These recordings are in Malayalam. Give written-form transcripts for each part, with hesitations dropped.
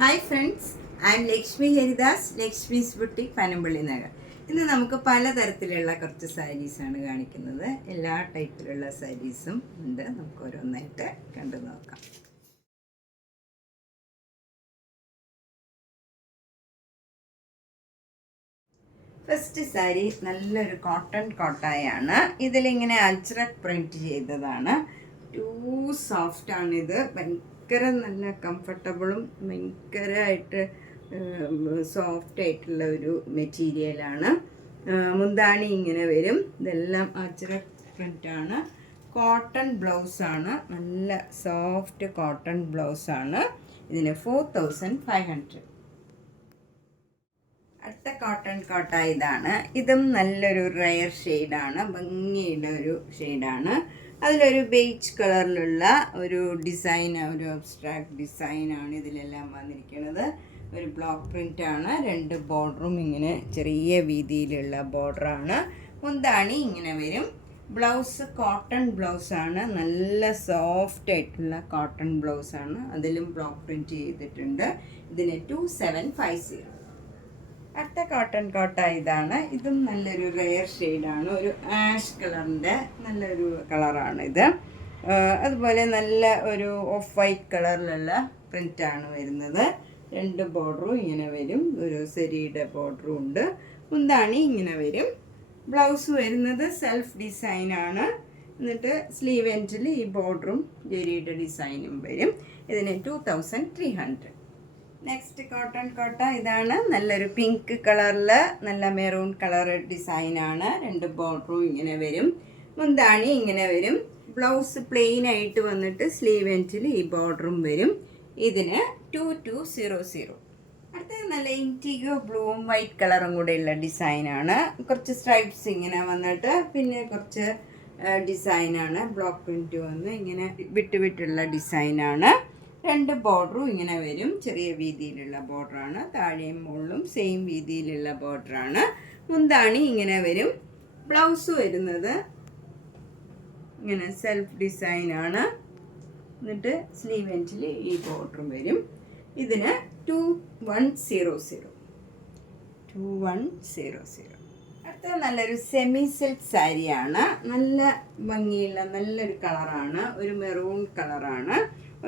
Hi friends, I M Lakshmi Haridas, Lakshmi's boutique, Panampilly Nagar. ഇന്ന് നമുക്ക് പലതരത്തിലുള്ള കുറച്ച് സാരീസാണ് കാണിക്കുന്നത്. എല്ലാ ടൈപ്പിലുള്ള സാരീസും ഉണ്ട്. നമുക്ക് ഓരോന്നായിട്ട് കണ്ടു നോക്കാം. ഫസ്റ്റ് സാരി നല്ലൊരു കോട്ടൺ കോട്ടായാണ്. ഇതിലിങ്ങനെ അജ്രക് പ്രിൻറ്റ് ചെയ്തതാണ്. ടൂ സോഫ്റ്റാണിത്. ഭയങ്കര നല്ല കംഫർട്ടബിളും ഭയങ്കരമായിട്ട് സോഫ്റ്റ് ആയിട്ടുള്ള ഒരു മെറ്റീരിയലാണ്. മുന്താണി ഇങ്ങനെ വരും. ഇതെല്ലാം അജ്രക് പ്രിൻ്റാണ്. കോട്ടൺ ബ്ലൗസാണ്. നല്ല സോഫ്റ്റ് കോട്ടൺ ബ്ലൗസാണ്. ഇതിന് 4500. അടുത്ത കോട്ടൺ കോട്ട ഇതാണ്. ഇതും നല്ലൊരു റെയർ ഷെയ്ഡാണ്. ഭംഗിയുള്ള ഒരു ഷെയ്ഡാണ്. അതിലൊരു ബേജ് കളറിലുള്ള ഒരു ഡിസൈൻ, ഒരു അബ്സ്ട്രാക്ട് ഡിസൈനാണ് ഇതിലെല്ലാം വന്നിരിക്കുന്നത്. ഒരു ബ്ലോക്ക് പ്രിൻ്റാണ്. 2 ബോർഡറും ഇങ്ങനെ ചെറിയ വീതിയിലുള്ള ബോർഡറാണ്. മുന്താണി ഇങ്ങനെ വരും. ബ്ലൗസ് കോട്ടൺ ബ്ലൗസാണ്. നല്ല സോഫ്റ്റ് ആയിട്ടുള്ള കോട്ടൺ ബ്ലൗസാണ്. അതിലും ബ്ലോക്ക് പ്രിൻറ്റ് ചെയ്തിട്ടുണ്ട്. ഇതിന് 2750. അടുത്ത കോട്ടൺ കോട്ട ഇതാണ്. ഇതും നല്ലൊരു റെയർ ഷെയ്ഡാണ്. ഒരു ആഷ് കളറിൻ്റെ നല്ലൊരു കളറാണ് ഇത്. അതുപോലെ നല്ല ഒരു ഓഫ് വൈറ്റ് കളറിലുള്ള പ്രിൻ്റാണ് വരുന്നത്. 2 ബോർഡറും ഇങ്ങനെ വരും. ഒരു സെരിയുടെ ബോർഡറും ഉണ്ട്. മുന്താണി ഇങ്ങനെ വരും. ബ്ലൗസ് വരുന്നത് സെൽഫ് ഡിസൈനാണ്. എന്നിട്ട് സ്ലീവ് എൻഡിൽ ഈ ബോർഡറും ജെരിയുടെ ഡിസൈനും വരും. ഇതിന് 2300. നെക്സ്റ്റ് കോട്ടൺ കോട്ട ഇതാണ്. നല്ലൊരു പിങ്ക് കളറിൽ നല്ല മെറൂൺ കളർ ഡിസൈനാണ്. 2 ബോർഡറും ഇങ്ങനെ വരും. മുന്താണി ഇങ്ങനെ വരും. ബ്ലൗസ് പ്ലെയിൻ ആയിട്ട് വന്നിട്ട് സ്ലീവ് എൻഡിൽ ഈ ബോർഡറും വരും. ഇതിന് 2200. അടുത്തത് നല്ല ഇൻറ്റിഗോ ബ്ലൂവും വൈറ്റ് കളറും കൂടെയുള്ള ഡിസൈനാണ്. കുറച്ച് സ്ട്രൈപ്സ് ഇങ്ങനെ വന്നിട്ട് പിന്നെ കുറച്ച് ഡിസൈനാണ്. ബ്ലോക്ക് പ്രിൻറ്റ് വന്ന് ഇങ്ങനെ വിട്ടുള്ള ഡിസൈനാണ്. 2 ബോർഡറും ഇങ്ങനെ വരും. ചെറിയ വീതിയിലുള്ള ബോർഡറാണ്. താഴെയും മുകളിലും സെയിം വീതിയിലുള്ള ബോർഡറാണ്. മുന്താണി ഇങ്ങനെ വരും. ബ്ലൗസ് വരുന്നത് ഇങ്ങനെ സെൽഫ് ഡിസൈനാണ്. എന്നിട്ട് സ്ലീവ് എൻഡിൽ ഈ ബോർഡറും വരും. ഇതിന് 2100. അടുത്ത നല്ലൊരു സെമി സിൽക്ക് സാരിയാണ്. നല്ല ഭംഗിയുള്ള നല്ലൊരു കളറാണ്. ഒരു മെറൂൺ കളറാണ്.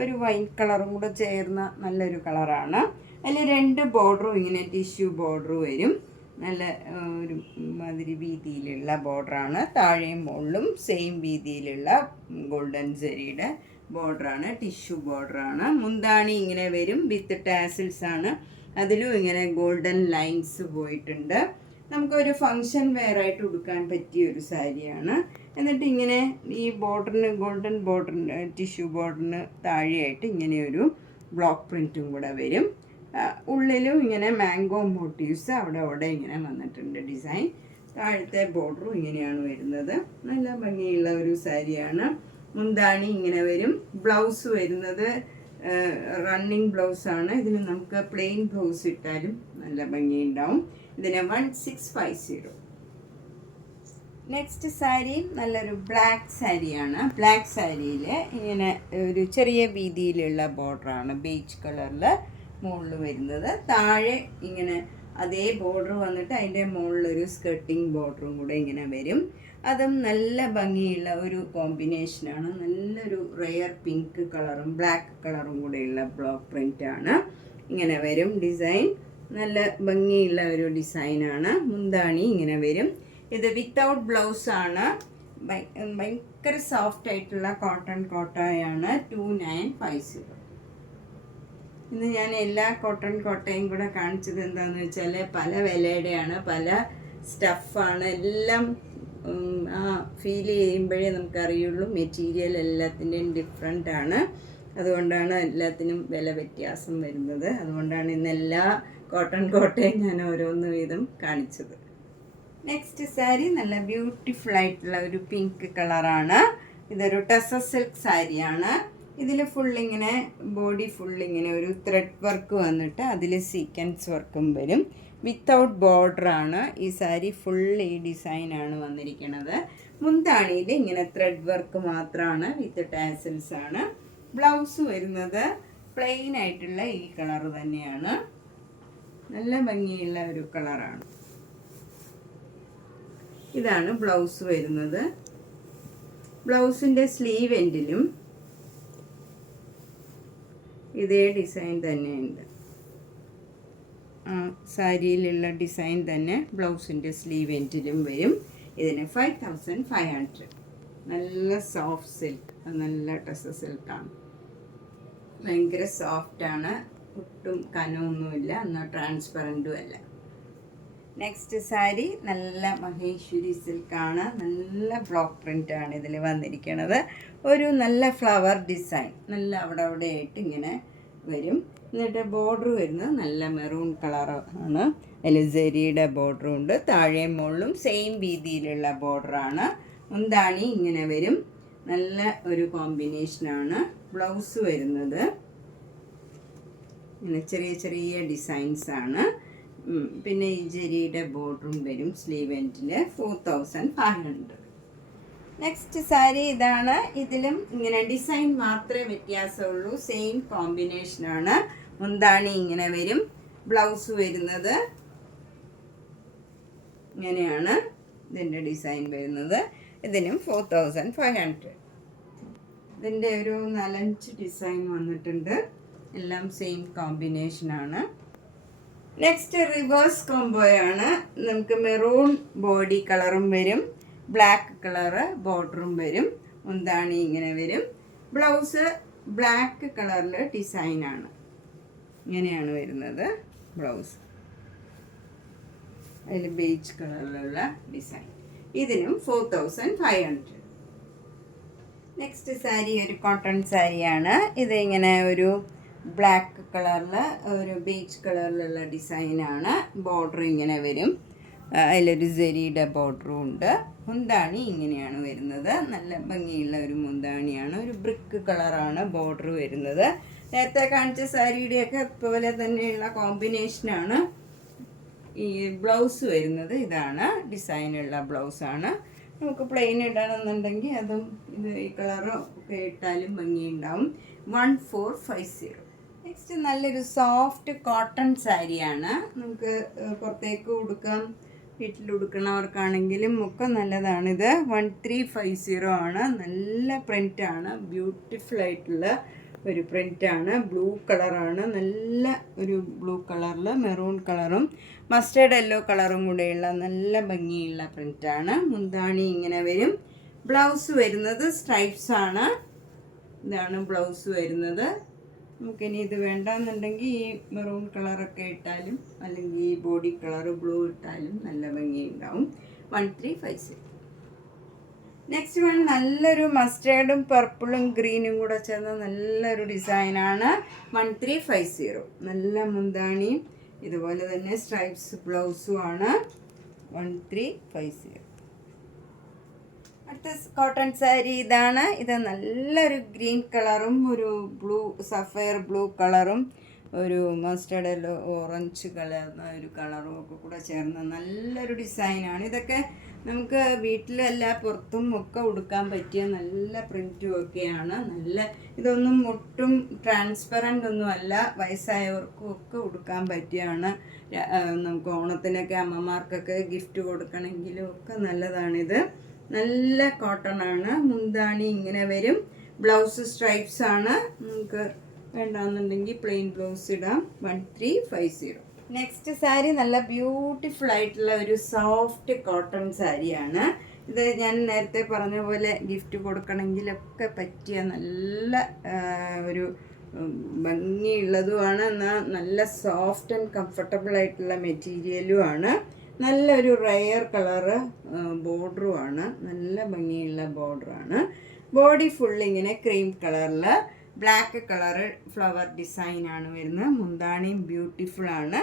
ഒരു വൈറ്റ് കളറും കൂടെ ചേർന്ന നല്ലൊരു കളറാണ്. അതിൽ 2 ബോർഡറും ഇങ്ങനെ ടിഷ്യൂ ബോർഡർ വരും. നല്ല ഒരു മാതിരി വീതിയിലുള്ള ബോർഡറാണ്. താഴെയും മുകളിലും സെയിം വീതിയിലുള്ള ഗോൾഡൻ ജെറിയുടെ ബോർഡറാണ്. ടിഷ്യൂ ബോർഡറാണ്. മുന്താണി ഇങ്ങനെ വരും. വിത്ത് ടാസിൽസ് ആണ്. അതിലും ഇങ്ങനെ ഗോൾഡൻ ലൈൻസ് പോയിട്ടുണ്ട്. നമുക്കൊരു ഫങ്ഷൻ വെയറായിട്ട് ഉടുക്കാൻ പറ്റിയ ഒരു സാരിയാണ്. എന്നിട്ട് ഇങ്ങനെ ഈ ബോർഡറിന് ഗോൾഡൻ ബോർഡറിന് ടിഷ്യൂ ബോർഡറിന് താഴെയായിട്ട് ഇങ്ങനെ ഒരു ബ്ലോക്ക് പ്രിൻറ്റും കൂടെ വരും. ഉള്ളിലും ഇങ്ങനെ മാംഗോ മോട്ടീവ്സ് അവിടെ ഇങ്ങനെ വന്നിട്ടുണ്ട് ഡിസൈൻ. താഴത്തെ ബോർഡറും ഇങ്ങനെയാണ് വരുന്നത്. നല്ല ഭംഗിയുള്ള ഒരു സാരിയാണ്. മുന്താണി ഇങ്ങനെ വരും. ബ്ലൗസ് വരുന്നത് റണ്ണിങ് ബ്ലൗസാണ്. ഇതിന് നമുക്ക് പ്ലെയിൻ ബ്ലൗസ് ഇട്ടാലും നല്ല ഭംഗിയുണ്ടാവും. ഇതിന് 1650. നെക്സ്റ്റ് സാരി നല്ലൊരു ബ്ലാക്ക് സാരിയാണ്. ബ്ലാക്ക് സാരിയിൽ ഇങ്ങനെ ഒരു ചെറിയ വീതിയിലുള്ള ബോർഡറാണ്. ബേജ് കളറിൽ മുകളിൽ വരുന്നത്. താഴെ ഇങ്ങനെ അതേ ബോർഡർ വന്നിട്ട് അതിൻ്റെ മുകളിലൊരു സ്കർട്ടിങ് ബോർഡറും കൂടെ ഇങ്ങനെ വരും. അതും നല്ല ഭംഗിയുള്ള ഒരു കോമ്പിനേഷനാണ്. നല്ലൊരു റെയർ പിങ്ക് കളറും ബ്ലാക്ക് കളറും കൂടെയുള്ള ബ്ലോക്ക് പ്രിൻ്റാണ്. ഇങ്ങനെ വരും ഡിസൈൻ. നല്ല ഭംഗിയുള്ള ഒരു ഡിസൈനാണ്. മുന്താണി ഇങ്ങനെ വരും. ഇത് വിത്തൗട്ട് ബ്ലൗസാണ്. ഭയങ്കര സോഫ്റ്റ് ആയിട്ടുള്ള കോട്ടൺ കോട്ടയാണ്. 2950. ഇന്ന് ഞാൻ എല്ലാ കോട്ടൺ കോട്ടയും കൂടെ കാണിച്ചത് എന്താണെന്ന് വെച്ചാൽ പല വിലയുടെയാണ്, പല സ്റ്റഫാണ്. എല്ലാം ഫീൽ ചെയ്യുമ്പോഴേ നമുക്കറിയുള്ളൂ. മെറ്റീരിയൽ എല്ലാത്തിൻ്റെയും ഡിഫറെൻ്റ് ആണ്. അതുകൊണ്ടാണ് എല്ലാത്തിനും വില വ്യത്യാസം വരുന്നത്. അതുകൊണ്ടാണ് ഇന്ന് എല്ലാ കോട്ടൺ കോട്ടയും ഞാൻ ഓരോന്ന് വീതം കാണിച്ചത്. നെക്സ്റ്റ് സാരി നല്ല ബ്യൂട്ടിഫുൾ ആയിട്ടുള്ള ഒരു പിങ്ക് കളറാണ്. ഇതൊരു ടസർ സിൽക്ക് സാരിയാണ്. ഇതിൽ ഫുള്ളിങ്ങനെ ബോഡി ഫുള്ളിങ്ങനെ ഒരു ത്രെഡ് വർക്ക് വന്നിട്ട് അതിൽ സീക്വൻസ് വർക്കും വരും. വിത്തൗട്ട് ബോർഡറാണ് ഈ സാരി. ഫുൾ ഈ ഡിസൈനാണ് വന്നിരിക്കുന്നത്. മുന്താണിയിൽ ഇങ്ങനെ ത്രെഡ് വർക്ക് മാത്രമാണ്. വിത്ത് ടാസൽസ് ആണ്. ബ്ലൗസ് വരുന്നത് പ്ലെയിൻ ആയിട്ടുള്ള ഈ കളർ തന്നെയാണ്. നല്ല ഭംഗിയുള്ള ഒരു കളറാണ്. ഇതാണ് ബ്ലൗസ് വരുന്നത്. ബ്ലൗസിൻ്റെ സ്ലീവ് എൻഡിലും ഇതേ ഡിസൈൻ തന്നെയുണ്ട്. സാരിയിലുള്ള ഡിസൈൻ തന്നെ ബ്ലൗസിൻ്റെ സ്ലീവ് എൻഡിലും വരും. ഇതിന് 5500. നല്ല സോഫ്റ്റ് സിൽക്ക്, നല്ല ടസർ സിൽക്കാണ്. ഭയങ്കര സോഫ്റ്റാണ്, ഒട്ടും കനമൊന്നുമില്ല, എന്നാൽ ട്രാൻസ്പെറൻറ്റും അല്ല. നെക്സ്റ്റ് സാരി നല്ല മഹേശ്വരി സിൽക്കാണ്. നല്ല ബ്ലോക്ക് പ്രിൻ്റാണ് ഇതിൽ വന്നിരിക്കുന്നത്. ഒരു നല്ല ഫ്ലവർ ഡിസൈൻ, നല്ല അവിടെ ആയിട്ട് ഇങ്ങനെ വരും. എന്നിട്ട് ബോർഡർ വരുന്നത് നല്ല മെറൂൺ കളറാണ്. അതിൽ ജെരിയുടെ ബോർഡറും ഉണ്ട്. താഴെയും മുകളിലും സെയിം രീതിയിലുള്ള ബോർഡറാണ്. മുന്താണി ഇങ്ങനെ വരും. നല്ല ഒരു കോമ്പിനേഷനാണ്. ബ്ലൗസ് വരുന്നത് ഇങ്ങനെ ചെറിയ ചെറിയ ഡിസൈൻസാണ്. പിന്നെ ഈ ജെരിയുടെ ബോർഡറും വരും സ്ലീവ് എൻഡിൽ. 4500. നെക്സ്റ്റ് സാരി ഇതാണ്. ഇതിലും ഇങ്ങനെ ഡിസൈൻ മാത്രമേ വ്യത്യാസമുള്ളൂ, സെയിം കോമ്പിനേഷനാണ്. മുന്താണി ഇങ്ങനെ വരും. ബ്ലൗസ് വരുന്നത് ഇങ്ങനെയാണ് ഇതിൻ്റെ ഡിസൈൻ വരുന്നത്. ഇതിനും 4500. ഇതിൻ്റെ ഒരു 4-5 ഡിസൈൻ വന്നിട്ടുണ്ട്. എല്ലാം സെയിം കോമ്പിനേഷനാണ്. നെക്സ്റ്റ് റിവേഴ്സ് കോംബോയാണ്. നമുക്ക് മെറൂൺ ബോഡി കളറും വരും, ബ്ലാക്ക് കളറ് ബോർഡറും വരും. മുന്താണി ഇങ്ങനെ വരും. ബ്ലൗസ് ബ്ലാക്ക് കളറിൽ ഡിസൈനാണ്. ഇങ്ങനെയാണ് വരുന്നത് ബ്ലൗസ്. അതിൽ ബേജ് കളറിലുള്ള ഡിസൈൻ. ഇതിനും 4500. നെക്സ്റ്റ് സാരി ഒരു കോട്ടൺ സാരിയാണ്. ഇത് ഇങ്ങനെ ഒരു ബ്ലാക്ക് കളറിൽ ഒരു ബേജ് കളറിലുള്ള ഡിസൈനാണ്. ബോർഡർ ഇങ്ങനെ വരും. അതിലൊരു ജെരിയുടെ ബോർഡറും ഉണ്ട്. മുന്താണി ഇങ്ങനെയാണ് വരുന്നത്. നല്ല ഭംഗിയുള്ള ഒരു മുന്താണിയാണ്. ഒരു ബ്രിക്ക് കളറാണ് ബോർഡർ വരുന്നത്. നേരത്തെ കാണിച്ച സാരിയുടെയൊക്കെ പോലെ തന്നെയുള്ള കോമ്പിനേഷനാണ്. ഈ ബ്ലൗസ് വരുന്നത് ഇതാണ്. ഡിസൈനുള്ള ബ്ലൗസാണ്. നമുക്ക് പ്ലെയിൻ ഇടണമെന്നുണ്ടെങ്കിൽ അതും ഈ കളറും ഒക്കെ ഇട്ടാലും ഭംഗിയുണ്ടാവും. 1450. നെക്സ്റ്റ് നല്ലൊരു സോഫ്റ്റ് കോട്ടൺ സാരിയാണ്. നമുക്ക് പുറത്തേക്ക് ഉടുക്കാം, വീട്ടിൽ ഉടുക്കണവർക്കാണെങ്കിലും ഒക്കെ നല്ലതാണിത്. 1350 ആണ്. നല്ല പ്രിൻ്റാണ്, ബ്യൂട്ടിഫുൾ ആയിട്ടുള്ള ഒരു പ്രിൻ്റാണ്. ബ്ലൂ കളറാണ്. നല്ല ഒരു ബ്ലൂ കളറിൽ മെറൂൺ കളറും മസ്റ്റേർഡ് യെല്ലോ കളറും കൂടെയുള്ള നല്ല ഭംഗിയുള്ള പ്രിൻ്റാണ്. മുന്താണി ഇങ്ങനെ വരും. ബ്ലൗസ് വരുന്നത് സ്ട്രൈപ്സ് ആണ്. ഇതാണ് ബ്ലൗസ് വരുന്നത്. നമുക്കിനി ഇത് വേണ്ടെന്നുണ്ടെങ്കിൽ ഈ മെറൂൺ കളറൊക്കെ ഇട്ടാലും അല്ലെങ്കിൽ ഈ ബോഡി കളർ ബ്ലൂ ഇട്ടാലും നല്ല ഭംഗിയുണ്ടാവും. 1350. നെക്സ്റ്റ് വൺ നല്ലൊരു മസ്റ്റേർഡും പർപ്പിളും ഗ്രീനും കൂടെ ചേർന്ന നല്ലൊരു ഡിസൈനാണ്. 1350. നല്ല മുന്താണിയും ഇതുപോലെ തന്നെ സ്ട്രൈപ്സ് ബ്ലൗസും ആണ്. 1350. അടുത്ത കോട്ടൺ സാരി ഇതാണ്. ഇത് നല്ലൊരു ഗ്രീൻ കളറും ഒരു ബ്ലൂ സഫയർ ബ്ലൂ കളറും ഒരു മസ്റ്റേർഡ് യെല്ലോ ഓറഞ്ച് കളർന്ന ഒരു കളറും ഒക്കെ കൂടെ ചേർന്ന നല്ലൊരു ഡിസൈനാണ്. ഇതൊക്കെ നമുക്ക് വീട്ടിലല്ല പുറത്തും ഒക്കെ ഉടുക്കാൻ പറ്റിയ നല്ല പ്രിൻറ്റും ഒക്കെയാണ്. നല്ല ഇതൊന്നും ഒട്ടും ട്രാൻസ്പെറൻ്റ് ഒന്നും അല്ല. വയസ്സായവർക്കും ഒക്കെ ഉടുക്കാൻ പറ്റിയാണ്. നമുക്ക് ഓണത്തിനൊക്കെ അമ്മമാർക്കൊക്കെ ഗിഫ്റ്റ് കൊടുക്കണമെങ്കിലും ഒക്കെ നല്ലതാണിത്. നല്ല കോട്ടൺ ആണ്. മുന്താണി ഇങ്ങനെ വരും. ബ്ലൗസ് സ്ട്രൈപ്സ് ആണ്. നമുക്ക് വേണ്ടാന്നുണ്ടെങ്കിൽ പ്ലെയിൻ ബ്ലൗസ് ഇടാം. 1350. നെക്സ്റ്റ് സാരി നല്ല ബ്യൂട്ടിഫുൾ ആയിട്ടുള്ള ഒരു സോഫ്റ്റ് കോട്ടൺ സാരിയാണ്. ഇത് ഞാൻ നേരത്തെ പറഞ്ഞ പോലെ ഗിഫ്റ്റ് കൊടുക്കണമെങ്കിലൊക്കെ പറ്റിയ നല്ല ഒരു ഭംഗിയുള്ളതുമാണ്. എന്നാൽ നല്ല സോഫ്റ്റ് ആൻഡ് കംഫർട്ടബിൾ ആയിട്ടുള്ള മെറ്റീരിയലുമാണ്. നല്ലൊരു റയർ കളറ് ബോർഡറുമാണ്. നല്ല ഭംഗിയുള്ള ബോർഡറാണ്. ബോഡി ഫുള്ളിങ്ങനെ ക്രീം കളറിൽ ബ്ലാക്ക് കളറ് ഫ്ലവർ ഡിസൈനാണ് വരുന്നത്. മുന്താണിയും ബ്യൂട്ടിഫുൾ ആണ്.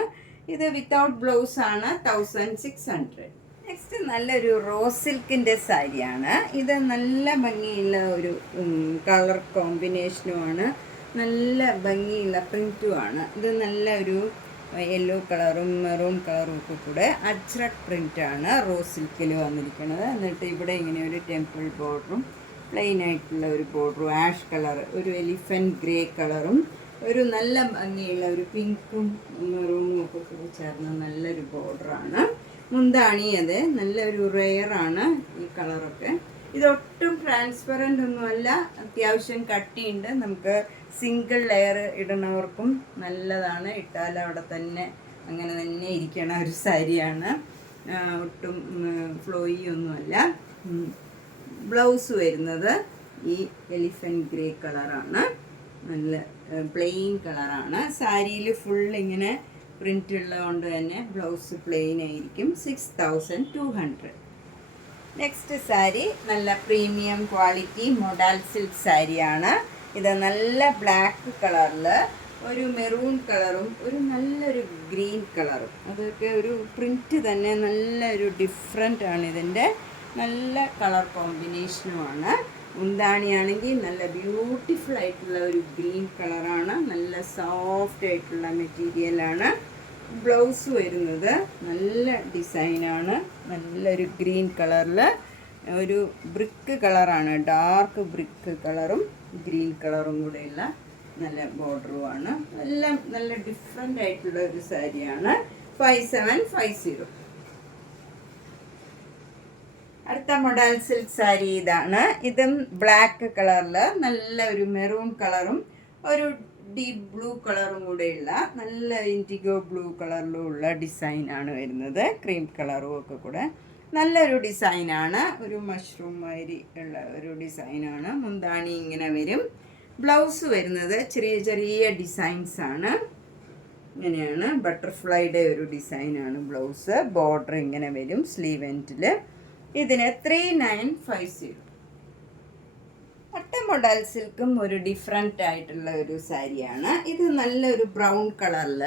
ഇത് വിത്തൗട്ട് ബ്ലൗസ് ആണ്. 1600. നെക്സ്റ്റ് നല്ലൊരു റോസ് സിൽക്കിൻ്റെ സാരിയാണ്. ഇത് നല്ല ഭംഗിയുള്ള ഒരു കളർ കോമ്പിനേഷനുമാണ്. നല്ല ഭംഗിയുള്ള പ്രിൻറ്റുമാണ്. ഇത് നല്ല ഒരു യെല്ലോ കളറും മെറൂൺ കളറും ഒക്കെ കൂടെ അജ്രക് പ്രിൻ്റാണ് റോസ് സിൽക്കിൽ വന്നിരിക്കുന്നത്. എന്നിട്ട് ഇവിടെ ഇങ്ങനെ ഒരു ടെമ്പിൾ ബോർഡറും പ്ലെയിൻ ആയിട്ടുള്ള ഒരു ബോർഡറും ആഷ് കളർ ഒരു എലിഫൻറ്റ് ഗ്രേ കളറും ഒരു നല്ല ഭംഗിയുള്ള ഒരു പിങ്കും മെറൂണും ഒക്കെ കൂടി ചേർന്ന നല്ലൊരു ബോർഡറാണ്. മുന്താണി അത് നല്ലൊരു റെയറാണ് ഈ കളറൊക്കെ. ഇതൊട്ടും ട്രാൻസ്പെറൻ്റ് ഒന്നുമല്ല, അത്യാവശ്യം കട്ടിയുണ്ട്. നമുക്ക് സിംഗിൾ ലെയർ ഇടുന്നവർക്കും നല്ലതാണ്. ഇട്ടാൽ അവിടെ തന്നെ അങ്ങനെ തന്നെ ഇരിക്കണ ഒരു സാരിയാണ്. ഒട്ടും ഫ്ലോയി ഒന്നുമല്ല. ബ്ലൗസ് വരുന്നത് ഈ എലിഫൻറ്റ് ഗ്രേ കളറാണ്. നല്ല പ്ലെയിൻ കളറാണ്. സാരിയിൽ ഫുൾ ഇങ്ങനെ പ്രിൻ്റ് ഉള്ളതുകൊണ്ട് തന്നെ ബ്ലൗസ് പ്ലെയിൻ ആയിരിക്കും. 6200. നെക്സ്റ്റ് സാരി നല്ല പ്രീമിയം ക്വാളിറ്റി മൊഡാൽ സിൽക്ക് സാരിയാണ്. ഇത് നല്ല ബ്ലാക്ക് കളറിൽ ഒരു മെറൂൺ കളറും ഒരു നല്ലൊരു ഗ്രീൻ കളറും, അതൊക്കെ ഒരു പ്രിൻറ്റ് തന്നെ നല്ലൊരു ഡിഫറെൻ്റ് ആണ്. ഇതിൻ്റെ നല്ല കളർ കോമ്പിനേഷനുമാണ്. മുന്താണിയാണെങ്കിൽ നല്ല ബ്യൂട്ടിഫുൾ ആയിട്ടുള്ള ഒരു ഗ്രീൻ കളറാണ്. നല്ല സോഫ്റ്റ് ആയിട്ടുള്ള മെറ്റീരിയലാണ്. ബ്ലൗസ് വരുന്നത് നല്ല ഡിസൈനാണ്. നല്ലൊരു ഗ്രീൻ കളറിൽ ഒരു ബ്രിക്ക് കളറാണ്. ഡാർക്ക് ബ്രിക്ക് കളറും ഗ്രീൻ കളറും കൂടെയുള്ള നല്ല ബോർഡറുമാണ്. എല്ലാം നല്ല ഡിഫറെൻ്റ് ആയിട്ടുള്ള ഒരു സാരിയാണ്. 5750. അടുത്ത മൊഡാൽ സിൽക്ക് സാരി ഇതാണ്. ഇതും ബ്ലാക്ക് കളറിൽ നല്ല ഒരു മെറൂൺ കളറും ഒരു ഡീപ്പ് ബ്ലൂ കളറും കൂടെയുള്ള നല്ല ഇൻഡിഗോ ബ്ലൂ കളറിലും ഉള്ള ഡിസൈനാണ് വരുന്നത്. ക്രീം കളറും ഒക്കെ കൂടെ നല്ലൊരു ഡിസൈനാണ്. ഒരു മഷ്റൂം മാതിരി ഉള്ള ഒരു ഡിസൈനാണ്. മുന്താണി ഇങ്ങനെ വരും. ബ്ലൗസ് വരുന്നത് ചെറിയ ചെറിയ ഡിസൈൻസാണ്. ഇങ്ങനെയാണ് ബട്ടർഫ്ലൈയുടെ ഒരു ഡിസൈനാണ് ബ്ലൗസ്. ബോർഡർ ഇങ്ങനെ വരും സ്ലീവ് എൻഡിൽ. ഇതിന് 3950. അടുത്ത മൊഡാൽ സിൽക്കും ഒരു ഡിഫറെൻ്റ് ആയിട്ടുള്ള ഒരു സാരിയാണ്. ഇത് നല്ലൊരു ബ്രൗൺ കളറിൽ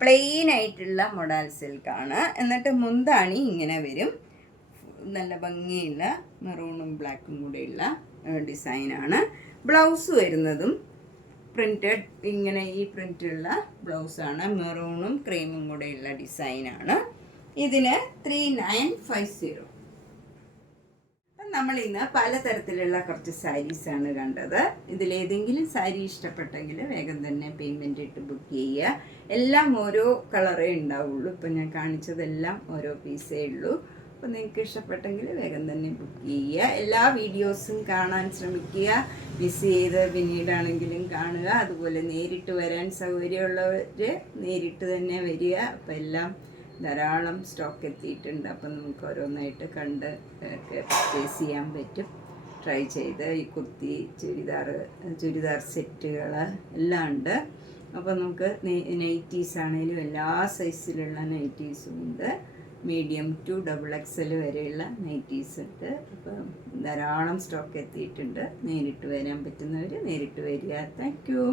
പ്ലെയിൻ ആയിട്ടുള്ള മൊഡാൽ സിൽക്കാണ്. എന്നിട്ട് മുന്താണി ഇങ്ങനെ വരും. നല്ല ഭംഗിയുള്ള മെറൂണും ബ്ലാക്കും കൂടെയുള്ള ഡിസൈനാണ്. ബ്ലൗസ് വരുന്നതും പ്രിൻറ്റഡ് ഇങ്ങനെ ഈ പ്രിൻ്റുള്ള ബ്ലൗസാണ്. മെറൂണും ക്രീമും കൂടെയുള്ള ഡിസൈനാണ്. ഇതിന് 3950. നമ്മൾ ഇന്ന് പലതരത്തിലുള്ള കുറച്ച് സാരീസാണ് കണ്ടത്. ഇതിലേതെങ്കിലും സാരി ഇഷ്ടപ്പെട്ടെങ്കിൽ വേഗം തന്നെ പേയ്മെൻ്റ് ഇട്ട് ബുക്ക് ചെയ്യുക. എല്ലാം ഓരോ കളറേ ഉണ്ടാവുള്ളൂ. ഇപ്പം ഞാൻ കാണിച്ചതെല്ലാം ഓരോ പീസേ ഉള്ളൂ. അപ്പോൾ നിങ്ങൾക്ക് ഇഷ്ടപ്പെട്ടെങ്കിൽ വേഗം തന്നെ ബുക്ക് ചെയ്യുക. എല്ലാ വീഡിയോസും കാണാൻ ശ്രമിക്കുക. മിസ് ചെയ്ത് പിന്നീടാണെങ്കിലും കാണുക. അതുപോലെ നേരിട്ട് വരാൻ സൗകര്യമുള്ളവർ നേരിട്ട് തന്നെ വരിക. അപ്പോൾ എല്ലാം ധാരാളം സ്റ്റോക്ക് എത്തിയിട്ടുണ്ട്. അപ്പം നമുക്ക് ഓരോന്നായിട്ട് കണ്ട് ഒക്കെ പർച്ചേസ് ചെയ്യാൻ പറ്റും. ട്രൈ ചെയ്ത് ഈ കുർത്തി, ചുരിദാർ സെറ്റുകൾ എല്ലാം ഉണ്ട്. അപ്പോൾ നമുക്ക് നൈറ്റീസ് ആണെങ്കിലും എല്ലാ സൈസിലുള്ള നൈറ്റീസും ഉണ്ട്. മീഡിയം ടു XXL വരെയുള്ള നൈറ്റീസ് ഉണ്ട്. അപ്പം ധാരാളം സ്റ്റോക്ക് എത്തിയിട്ടുണ്ട്. നേരിട്ട് വരാൻ പറ്റുന്നവർ നേരിട്ട് വരിക. Thank you.